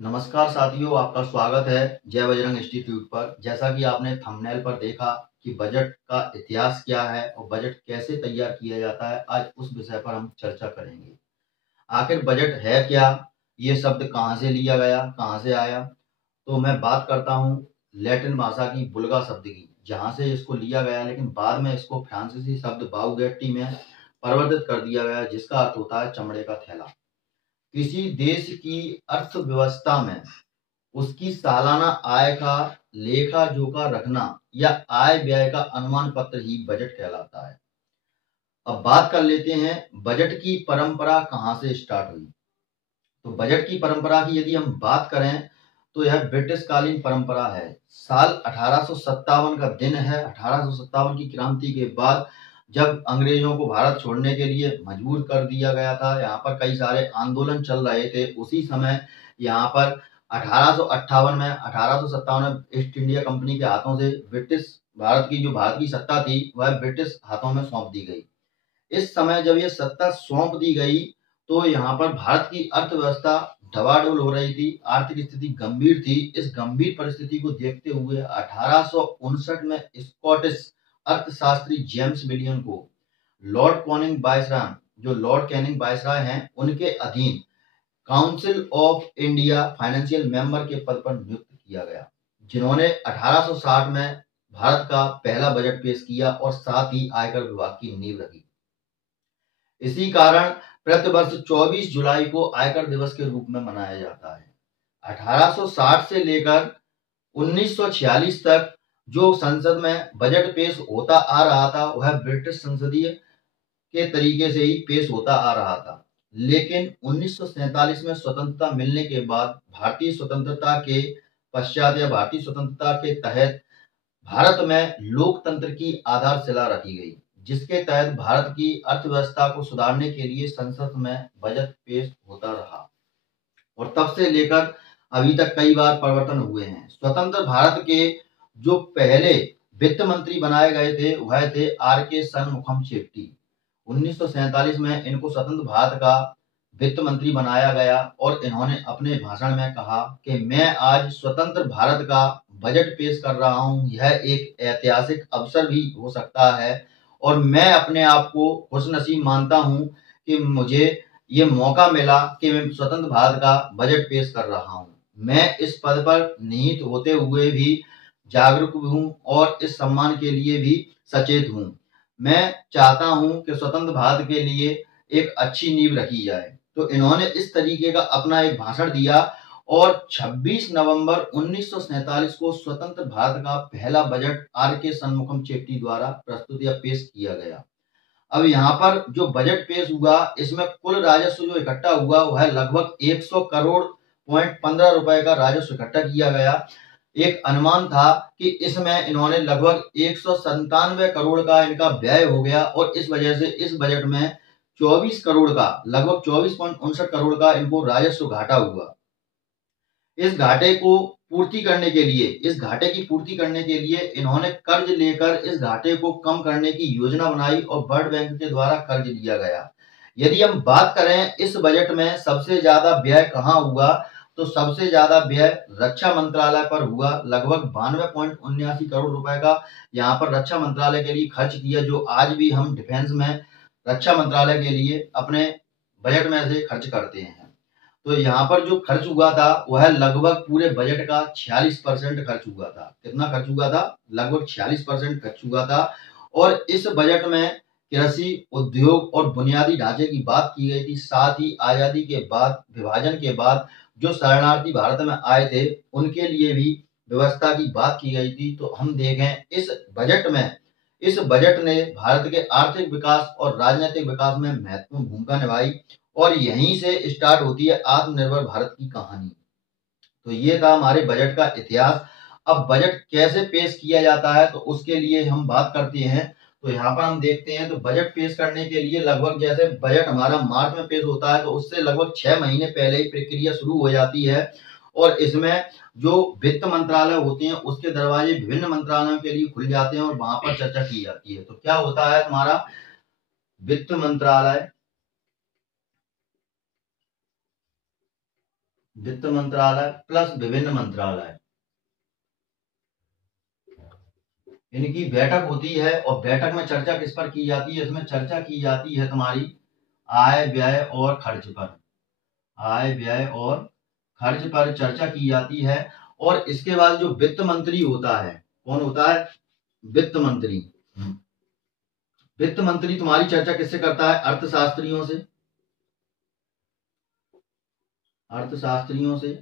नमस्कार साथियों, आपका स्वागत है जय बजरंग इंस्टीट्यूट पर। जैसा कि आपने थंबनेल पर देखा कि बजट का इतिहास क्या है और बजट कैसे तैयार किया जाता है, आज उस विषय पर हम चर्चा करेंगे। आखिर बजट है क्या? ये शब्द कहाँ से लिया गया, कहाँ से आया? तो मैं बात करता हूँ लैटिन भाषा की बुल्गा शब्द की, जहाँ से इसको लिया गया, लेकिन बाद में इसको फ्रांसीसी शब्द बाउगेट्टी में परिवर्तित कर दिया गया, जिसका अर्थ होता है चमड़े का थैला। किसी देश की अर्थव्यवस्था में उसकी सालाना आय का लेखा जोखा रखना या आय व्यय का अनुमान पत्र ही बजट कहलाता है। अब बात कर लेते हैं बजट की परंपरा कहाँ से स्टार्ट हुई। तो बजट की परंपरा की यदि हम बात करें तो यह ब्रिटिश कालीन परंपरा है। साल 1857 का दिन है। 1857 की क्रांति के बाद जब अंग्रेजों को भारत छोड़ने के लिए मजबूर कर दिया गया था, यहाँ पर कई सारे आंदोलन चल रहे थे। उसी समय यहाँ पर 1858 में 1857 में ईस्ट इंडिया कंपनी के हाथों से ब्रिटिश भारत की सत्ता थी वह ब्रिटिश हाथों में सौंप दी गई। इस समय जब ये सत्ता सौंप दी गई तो यहाँ पर भारत की अर्थव्यवस्था डवाडोल हो रही थी, आर्थिक स्थिति गंभीर थी। इस गंभीर परिस्थिति को देखते हुए 1859 में स्कॉटिश अर्थशास्त्री जेम्स मिलियन को लॉर्ड कॉनिंग वायसराय, जो लॉर्ड कैनिंग वायसराय हैं, उनके अधीन council of India financial member के पद पर नियुक्त किया गया, जिन्होंने 1860 में भारत का पहला बजट पेश किया और साथ ही आयकर विभाग की नींव रखी। इसी कारण प्रतिवर्ष 24 जुलाई को आयकर दिवस के रूप में मनाया जाता है। 1860 से लेकर 1946 तक जो संसद में बजट पेश होता आ रहा था वह ब्रिटिश संसदीय के तरीके से ही पेश होता आ रहा था। लेकिन 1947 में स्वतंत्रता मिलने के बाद भारतीय स्वतंत्रता के पश्चात या भारतीय स्वतंत्रता के तहत भारत में लोकतंत्र की आधारशिला रखी गई, जिसके तहत भारत की अर्थव्यवस्था को सुधारने के लिए संसद में बजट पेश होता रहा और तब से लेकर अभी तक कई बार परिवर्तन हुए हैं। स्वतंत्र भारत के जो पहले वित्त मंत्री बनाए गए थे वह थे आर के शनमुखम चेट्टी। 1947 में इनको स्वतंत्र भारत का वित्त मंत्री बनाया गया और इन्होंने अपने भाषण में कहा कि मैं आज स्वतंत्र भारत का बजट पेश कर रहा हूं। यह एक ऐतिहासिक अवसर भी हो सकता है और मैं अपने आप को खुशनसीब मानता हूं कि मुझे ये मौका मिला कि मैं स्वतंत्र भारत का बजट पेश कर रहा हूं। मैं इस पद पर निहित होते हुए भी जागरूक हूं और इस सम्मान के लिए भी सचेत हूं। मैं चाहता हूं कि स्वतंत्र भारत के लिए एक अच्छी नींव रखी जाए। तो इन्होंने इस तरीके का अपना एक भाषण दिया और 26 नवंबर 1947 को स्वतंत्र भारत का पहला बजट आर के शनमुखम चेट्टी द्वारा प्रस्तुत या पेश किया गया। अब यहाँ पर जो बजट पेश हुआ इसमें कुल राजस्व जो इकट्ठा हुआ वह लगभग 100 करोड़ पॉइंट 15 रुपए का राजस्व इकट्ठा किया गया। एक अनुमान था कि इसमें इन्होंने लगभग 197 करोड़ का इनका व्यय हो गया और इस वजह से इस बजट में 24 करोड़ का लगभग 24.59 करोड़ का इनको राजस्व घाटा हुआ। इस घाटे की पूर्ति करने के लिए इन्होंने कर्ज लेकर इस घाटे को कम करने की योजना बनाई और वर्ल्ड बैंक के द्वारा कर्ज लिया गया। यदि हम बात करें इस बजट में सबसे ज्यादा व्यय कहाँ हुआ, तो सबसे ज्यादा व्यय रक्षा मंत्रालय पर हुआ। लगभग 92.79 करोड़ रुपए का यहाँ पर रक्षा मंत्रालय के लिए खर्च किया, जो आज भी हम डिफेंस में रक्षा मंत्रालय के लिए अपने बजट में से खर्च करते हैं। तो यहाँ पर जो खर्च हुआ था वह लगभग पूरे बजट का 46% खर्च हुआ था। कितना खर्च हुआ था? लगभग 46% खर्च हुआ था। और इस बजट में कृषि, उद्योग और बुनियादी ढांचे की बात की गई थी। साथ ही आजादी के बाद, विभाजन के बाद जो शरणार्थी भारत में आए थे उनके लिए भी व्यवस्था की बात की गई थी। तो हम देखें इस बजट ने भारत के आर्थिक विकास और राजनीतिक विकास में महत्वपूर्ण भूमिका निभाई और यहीं से स्टार्ट होती है आत्मनिर्भर भारत की कहानी। तो ये था हमारे बजट का इतिहास। अब बजट कैसे पेश किया जाता है तो उसके लिए हम बात करते हैं। तो यहाँ पर हम देखते हैं तो बजट पेश करने के लिए लगभग, जैसे बजट हमारा मार्च में पेश होता है तो उससे लगभग 6 महीने पहले ही प्रक्रिया शुरू हो जाती है और इसमें जो वित्त मंत्रालय होते हैं उसके दरवाजे विभिन्न मंत्रालयों के लिए खुल जाते हैं और वहां पर चर्चा की जाती है। तो क्या होता है तुम्हारा वित्त मंत्रालय प्लस विभिन्न मंत्रालय, इनकी बैठक होती है। और बैठक में चर्चा किस पर की जाती है? इसमें चर्चा की जाती है तुम्हारी आय व्यय और खर्च पर, आय व्यय और खर्च पर चर्चा की जाती है। और इसके बाद जो वित्त मंत्री होता है, कौन होता है? वित्त मंत्री। वित्त मंत्री तुम्हारी चर्चा किससे करता है? अर्थशास्त्रियों से, अर्थशास्त्रियों से,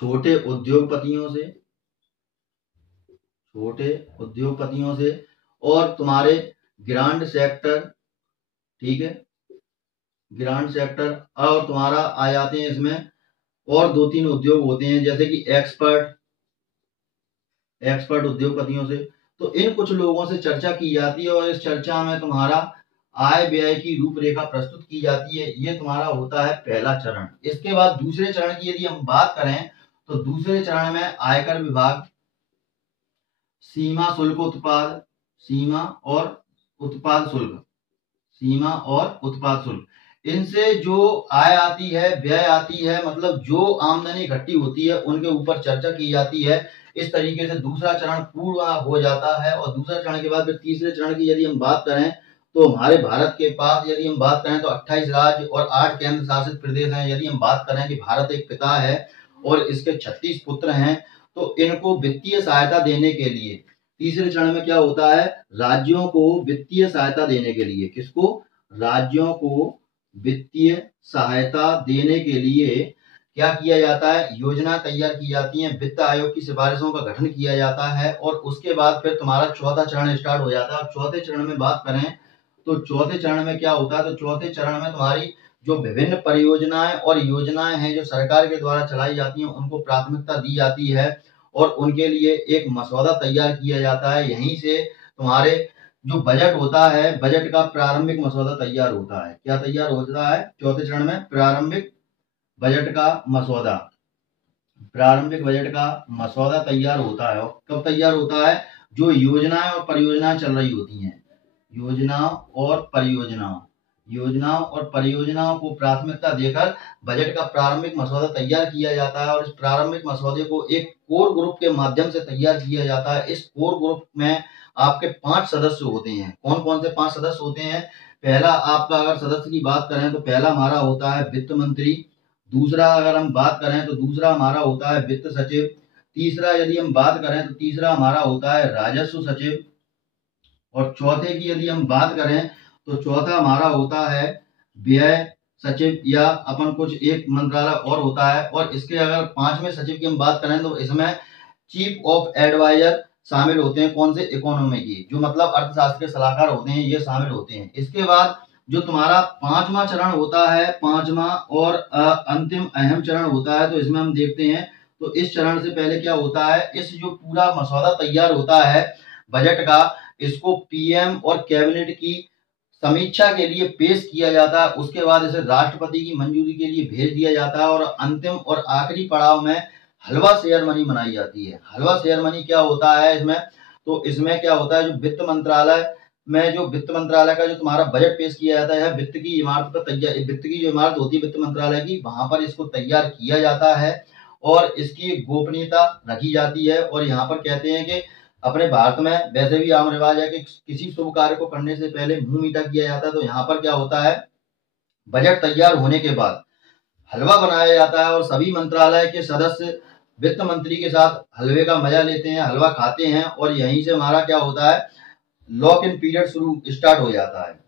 छोटे उद्योगपतियों से, छोटे उद्योगपतियों से, और तुम्हारे ग्रांड सेक्टर, ठीक है, ग्रांड सेक्टर। और तुम्हारा आ जाते हैं इसमें और 2-3 उद्योग होते हैं, जैसे कि एक्सपर्ट उद्योगपतियों से। तो इन कुछ लोगों से चर्चा की जाती है और इस चर्चा में तुम्हारा आय व्यय की रूपरेखा प्रस्तुत की जाती है। ये तुम्हारा होता है पहला चरण। इसके बाद दूसरे चरण की यदि हम बात करें तो दूसरे चरण में आयकर विभाग, सीमा शुल्क उत्पाद, सीमा और उत्पाद शुल्क, सीमा और उत्पाद शुल्क, इनसे जो आय आती है, व्यय आती है, मतलब जो आमदनी इकट्ठी होती है उनके ऊपर चर्चा की जाती है। इस तरीके से दूसरा चरण पूरा हो जाता है। और दूसरे चरण के बाद फिर तीसरे चरण की यदि हम बात करें तो हमारे भारत के पास यदि हम बात करें तो 28 राज्य और 8 केंद्र शासित प्रदेश हैं। यदि हम बात करें कि भारत एक पिता है और इसके 36 पुत्र हैं, तो इनको वित्तीय सहायता देने के लिए तीसरे चरण में क्या होता है? राज्यों को वित्तीय सहायता देने के लिए, किसको? राज्यों को वित्तीय सहायता देने के लिए क्या किया जाता है? योजना तैयार की जाती है, वित्त आयोग की सिफारिशों का गठन किया जाता है। और उसके बाद फिर तुम्हारा चौथा चरण स्टार्ट हो जाता है। अब चौथे चरण में बात करें तो चौथे चरण में क्या होता है? तो चौथे चरण में तुम्हारी जो विभिन्न परियोजनाएं और योजनाएं हैं जो सरकार के द्वारा चलाई जाती हैं उनको प्राथमिकता दी जाती है और उनके लिए एक मसौदा तैयार किया जाता है। यहीं से तुम्हारे जो बजट होता है, बजट का प्रारंभिक मसौदा तैयार होता है। क्या तैयार होता है? चौथे चरण में प्रारंभिक बजट का मसौदा, प्रारंभिक बजट का मसौदा तैयार होता है। और कब तैयार होता है? जो योजनाएं और परियोजनाएं चल रही होती हैं, योजनाओं और परियोजनाओं को प्राथमिकता देकर बजट का प्रारंभिक मसौदा तैयार किया जाता है। और इस प्रारंभिक मसौदे को एक कोर ग्रुप के माध्यम से तैयार किया जाता है। इस कोर ग्रुप में आपके 5 सदस्य होते हैं। कौन कौन से 5 सदस्य होते हैं? पहला आपका अगर सदस्य की बात करें तो पहला हमारा होता है वित्त मंत्री। दूसरा अगर हम बात करें तो दूसरा हमारा होता है वित्त सचिव। तीसरा यदि हम बात करें तो तीसरा हमारा होता है राजस्व सचिव। और चौथे की यदि हम बात करें तो चौथा हमारा होता है व्यय सचिव, या अपन कुछ एक मंत्रालय और होता है। और इसके अगर 5वें सचिव की हम बात करें तो इसमें चीफ ऑफ एडवाइजर शामिल होते हैं। कौन से? इकोनॉमी की, जो मतलब अर्थशास्त्र के सलाहकार होते हैं, ये शामिल होते हैं। इसके बाद जो तुम्हारा 5वां चरण होता है, 5वां और अंतिम अहम चरण होता है, तो इसमें हम देखते हैं तो इस चरण से पहले क्या होता है? इस जो पूरा मसौदा तैयार होता है बजट का, इसको पीएम और कैबिनेट की समीक्षा के लिए पेश किया जाता है। उसके बाद इसे राष्ट्रपति की मंजूरी के लिए भेज दिया जाता है। और अंतिम और आखिरी पड़ाव में हलवा शेयर मनी बनाई जाती है। हलवा शेयर मनी क्या होता है इसमें? तो इसमें क्या होता है? जो वित्त मंत्रालय में जो वित्त मंत्रालय का जो तुम्हारा बजट पेश किया जाता है, वित्त की इमारत पर तैयार, वित्त की जो इमारत होती है वित्त मंत्रालय की, वहां पर इसको तैयार किया जाता है और इसकी गोपनीयता रखी जाती है। और यहाँ पर कहते हैं कि अपने भारत में वैसे भी आम रिवाज है कि किसी शुभ कार्य को करने से पहले मुंह मीठा किया जाता है। तो यहाँ पर क्या होता है? बजट तैयार होने के बाद हलवा बनाया जाता है और सभी मंत्रालय के सदस्य वित्त मंत्री के साथ हलवे का मजा लेते हैं, हलवा खाते हैं। और यहीं से हमारा क्या होता है? लॉक इन पीरियड शुरू स्टार्ट हो जाता है।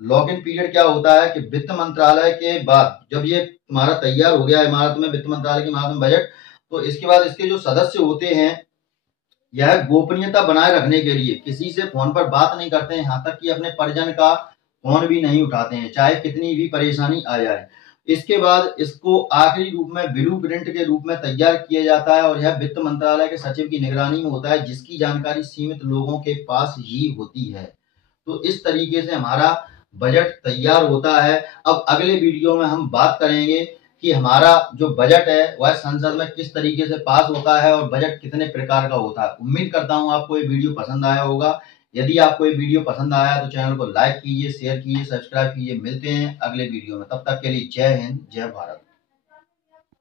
लॉक इन पीरियड क्या होता है कि वित्त मंत्रालय के बाद जब ये तुम्हारा तैयार हो गया इमारत में, वित्त मंत्रालय की इमारत में बजट, तो इसके बाद इसके जो सदस्य होते हैं यह गोपनीयता बनाए रखने के लिए किसी से फोन पर बात नहीं करते हैं, यहाँ तक कि अपने परिजन का फोन भी नहीं उठाते हैं, चाहे कितनी भी परेशानी आ जाए। इसके बाद इसको आखिरी रूप में ब्लू प्रिंट के रूप में तैयार किया जाता है और यह वित्त मंत्रालय के सचिव की निगरानी में होता है, जिसकी जानकारी सीमित लोगों के पास ही होती है। तो इस तरीके से हमारा बजट तैयार होता है। अब अगले वीडियो में हम बात करेंगे कि हमारा जो बजट है वह संसद में किस तरीके से पास होता है और बजट कितने प्रकार का होता है। उम्मीद करता हूं आपको ये वीडियो पसंद आया होगा। यदि आपको ये वीडियो पसंद आया तो चैनल को लाइक कीजिए, शेयर कीजिए, सब्सक्राइब कीजिए। मिलते हैं अगले वीडियो में, तब तक के लिए जय हिंद, जय भारत।